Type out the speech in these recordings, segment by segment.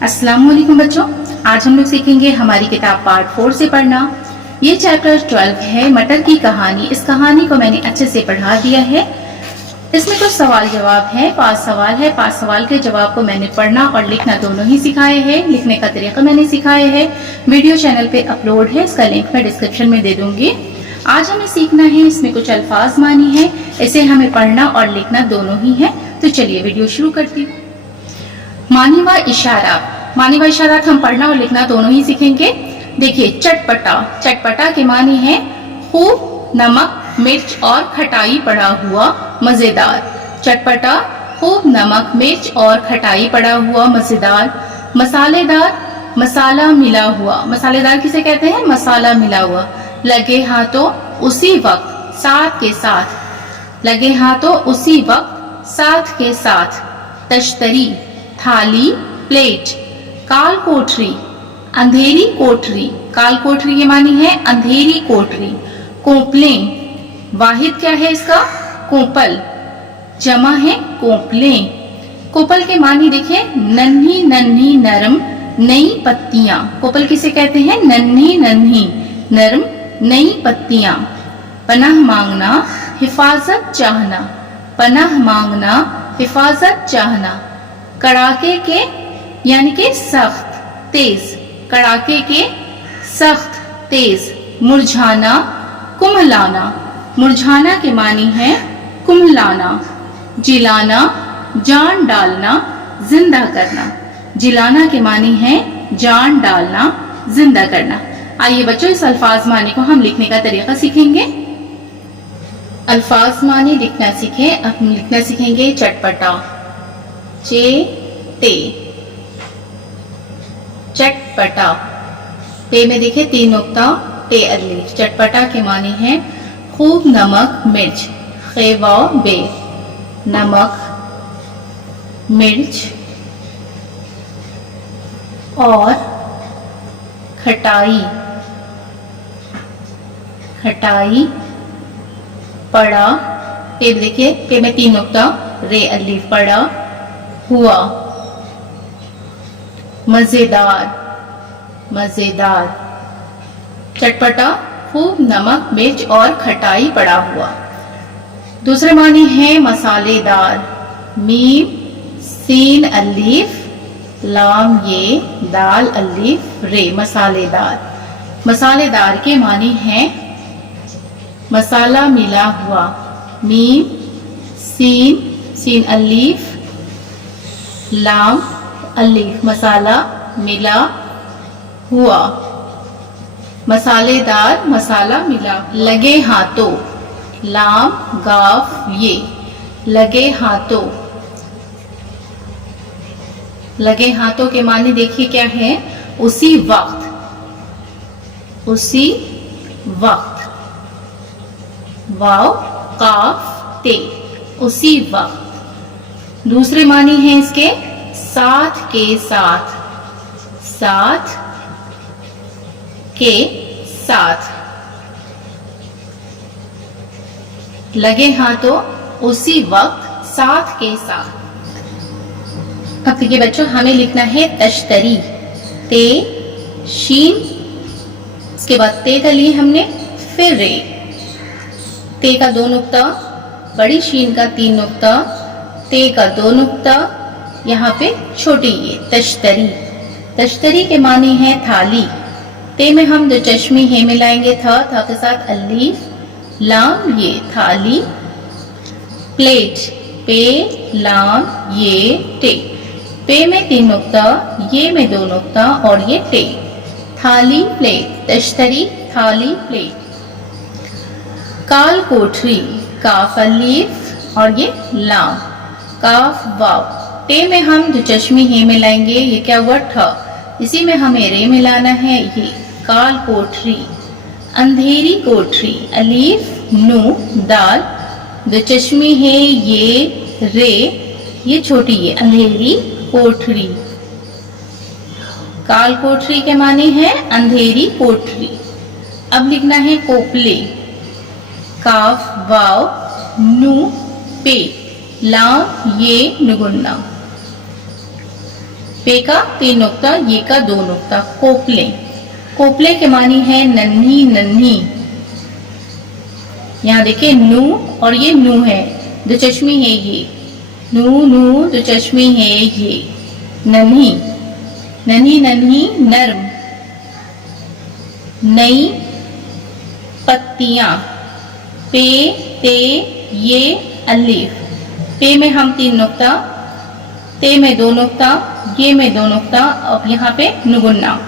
अस्सलाम वालेकुम बच्चों, आज हम लोग सीखेंगे हमारी किताब पार्ट 4 से पढ़ना। ये चैप्टर 12 है, मटर की कहानी। इस कहानी को मैंने अच्छे से पढ़ा दिया है। इसमें कुछ सवाल जवाब है, 5 सवाल है। 5 सवाल के जवाब को मैंने पढ़ना और लिखना दोनों ही सिखाए हैं। लिखने का तरीका मैंने सिखाया है। वीडियो चैनल पे अपलोड है, इसका लिंक मैं डिस्क्रिप्शन में दे दूंगी। आज हमें सीखना है, इसमें कुछ अल्फाज मानी है, इसे हमें पढ़ना और लिखना दोनों ही है। तो चलिए वीडियो शुरू करती हूँ। मानी व इशारात। मानी व इशारात हम पढ़ना और लिखना दोनों ही सीखेंगे। देखिए, चटपटा। चटपटा के मानी है खूब नमक, मिर्च और खटाई पड़ा हुआ, मजेदार। चटपटा, खूब नमक, मिर्च और खटाई पड़ा हुआ, मजेदार। मसालेदार, मसाला मिला हुआ। मसालेदार किसे कहते हैं? मसाला मिला हुआ। लगे हाथों, उसी वक्त, साथ के साथ। लगे हाथों, उसी वक्त, साथ के साथ। तश्तरी, थाली, प्लेट। काल कोठरी, अंधेरी कोठरी। काल कोठरी के मानी है अंधेरी कोठरी। कोपलें, वाहिद क्या है इसका? कोपल, जमा है कोपलें। कोपल के मानी देखिए, नन्ही नन्ही नरम नई पत्तियां। कोपल किसे कहते हैं? नन्ही नन्ही नरम नई पत्तियां। पनाह मांगना, हिफाजत चाहना। पनाह मांगना, हिफाजत चाहना। कड़ाके के यानी कि सख्त, तेज। कड़ाके के, सख्त, तेज। मुरझाना, कुम्हलाना। मुरझाना के मानी है कुम्हलाना। जिलाना, जान डालना, जिंदा करना। जिलाना के मानी है जान डालना, जिंदा करना। आइए बच्चों, इस अल्फाज मानी को हम लिखने का तरीका सीखेंगे। अल्फाज मानी लिखना सीखें। अब हम लिखना सीखेंगे चटपटा। चे ते, चटपटा। ते में देखिए 3 नुक्ता, टे अलिफ। चटपटा के मानी है खूब नमक, मिर्च। खेवा बे, नमक, मिर्च और खटाई। खटाई पड़ा। पे देखिए, पे में 3 नुक्ता, रे अलिफ। पड़ा हुआ। मजेदार, मजेदार। चटपटा, खूब नमक, मिर्च और खटाई पड़ा हुआ। दूसरे मानी है मसालेदार। मीम, सीन अलीफ, लाम ये, दाल अलीफ, रे। मसालेदार। मसालेदार के मानी है मसाला मिला हुआ। मीम, सीन, सीन अलीफ, लाम अलीफ। मसाला मिला हुआ। मसालेदार, मसाला मिला। लगे हाथों, लाम गाफ ये। लगे हाथों। लगे हाथों के माने देखिए क्या है? उसी वक्त, उसी वक्त। वाव काफ ते, उसी वक्त। दूसरे मानी है इसके साथ के साथ। साथ के साथ। लगे हाथों, उसी वक्त, साथ के साथ। अब देखिए बच्चों, हमें लिखना है तश्तरी। ते, शीन, इसके बाद ते का लिए हमने, फिर रे। ते का 2 नुक्ता, बड़ी शीन का 3 नुक्ता, ते का 2 नुक्ता, यहाँ पे छोटी ये तश्तरी। तश्तरी के मानी है थाली। ते में हम 2 चश्मी हे मिलाएंगे, था के साथ अलीफ, लाम ये, थाली। प्लेट, पे, लाम ये, टे। पे में 3 नुक्ता, ये में 2 नुक्ता और ये टे। थाली, प्लेट। तश्तरी, थाली, प्लेट। काल कोठरी, काफ अलीफ और ये लाम, काफ वाव। टे में हम 2 चश्मी हे मिलाएंगे, ये क्या हुआ? ठ। इसी में हमें रे मिलाना है, ये काल कोठरी। अंधेरी कोठरी, अलीफ, नू, दाल, 2 चश्मी है, ये रे, ये छोटी ये, अंधेरी कोठरी। काल कोठरी के माने है अंधेरी कोठरी। अब लिखना है कोपले। काफ वाव नू पे, लाम ये नुगुन्ना। पे का 3 नुक्ता, ये का 2 नुक्ता, कोपले। कोपले के मानी है नन्ही नन्ही। यहाँ देखिए नू और ये नू है, दो चश्मी है ये, नू नू दो चश्मी है ये, नन्ही नन्ही नन्ही नर्म, नई पत्तियां, पे ते ये अलिफ। पे में हम 3 नुक्ता, ते में 2 नुक्ता, ये में 2 नुक्ता, अब यहाँ पे नुगुन्ना।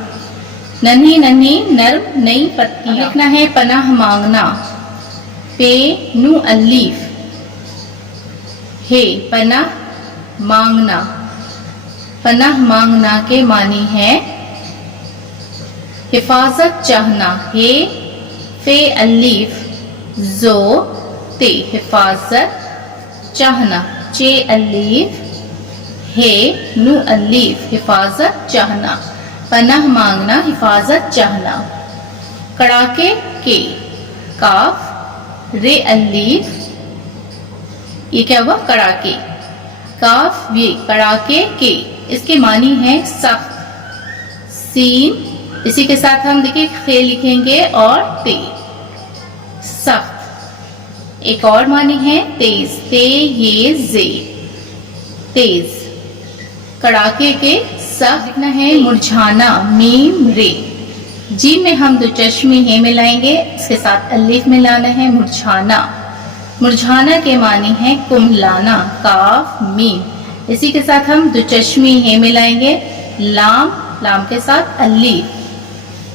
नन्ही नन्ही नर्म नई पत्तियां। लिखना है पनाह मांगना, पे नू अलिफ, हे पनाह मांगना। पनाह मांगना के मानी है हिफाजत चाहना, हे फे अलिफ जो ते, हिफाजत चाहना, चे अलिफ हे नू अलिफ, हिफाजत चाहना। पनाह मांगना, हिफाजत चाहना। कड़ाके के, काफ रे अलिफ, ये क्या हुआ कड़ाके, काफ ये कड़ाके के, इसके मानी है सख्त, सीन इसी के साथ हम देखिए खे लिखेंगे और ते, सख्त। एक और मानी है तेज, ते ये जे, तेज। कड़ाके के सख्त। लिखना है मुरझाना, मीम रे। जी में हम दो चश्मे है मिलाएंगे, इसके साथ अलिफ मिलाना है, मुरझाना। मुरझाना के मानी है कुम्हलाना, काफ मीम। इसी के साथ हम दो चश्मे है मिलाएंगे, लाम, लाम के साथ अलिफ,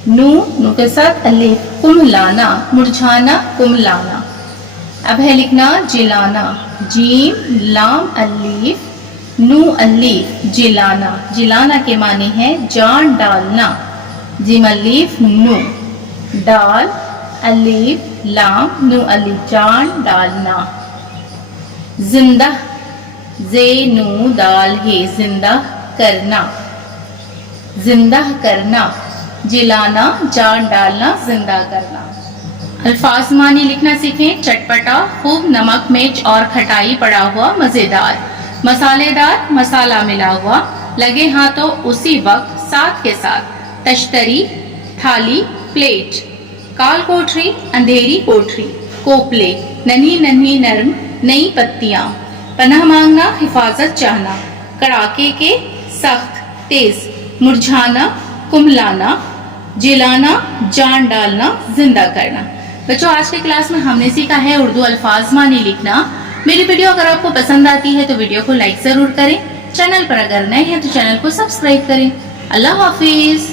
नू, नू के साथ अलिफ, कुम्हलाना, मुरझाना, कुम्हलाना। अब है लिखना जिलाना, जीम लाम अलिफ नू अलिफ, जिलाना। जिलाना के मानी है जान डालना, जिम अलिफ नू, डाल अलिफ लाम नू अलिफ, जान डालना। जिंदा, जे नू दाल है, जिंदा करना, जिंदा करना। जिलाना जान डालना, जिंदा करना। अल्फाज मानी लिखना सीखें। चटपटा, खूब नमक मिर्च और खटाई पड़ा हुआ, मजेदार, मसालेदार, मसाला मिला हुआ, लगे हाथों उसी वक्त, साथ के साथ, तश्तरी थाली प्लेट, काल कोठरी अंधेरी कोठरी, कोपले नन्ही नन्ही नर्म नई पत्तियां, पनाह मांगना हिफाजत चाहना, कड़ाके के सख्त तेज, मुरझाना कुम्हलाना, जिलाना जान डालना, जिंदा करना। बच्चों आज के क्लास में हमने सीखा है उर्दू अल्फाज मानी लिखना। मेरी वीडियो अगर आपको पसंद आती है तो वीडियो को लाइक जरूर करें। चैनल पर अगर नए हैं तो चैनल को सब्सक्राइब करें। अल्लाह हाफिज।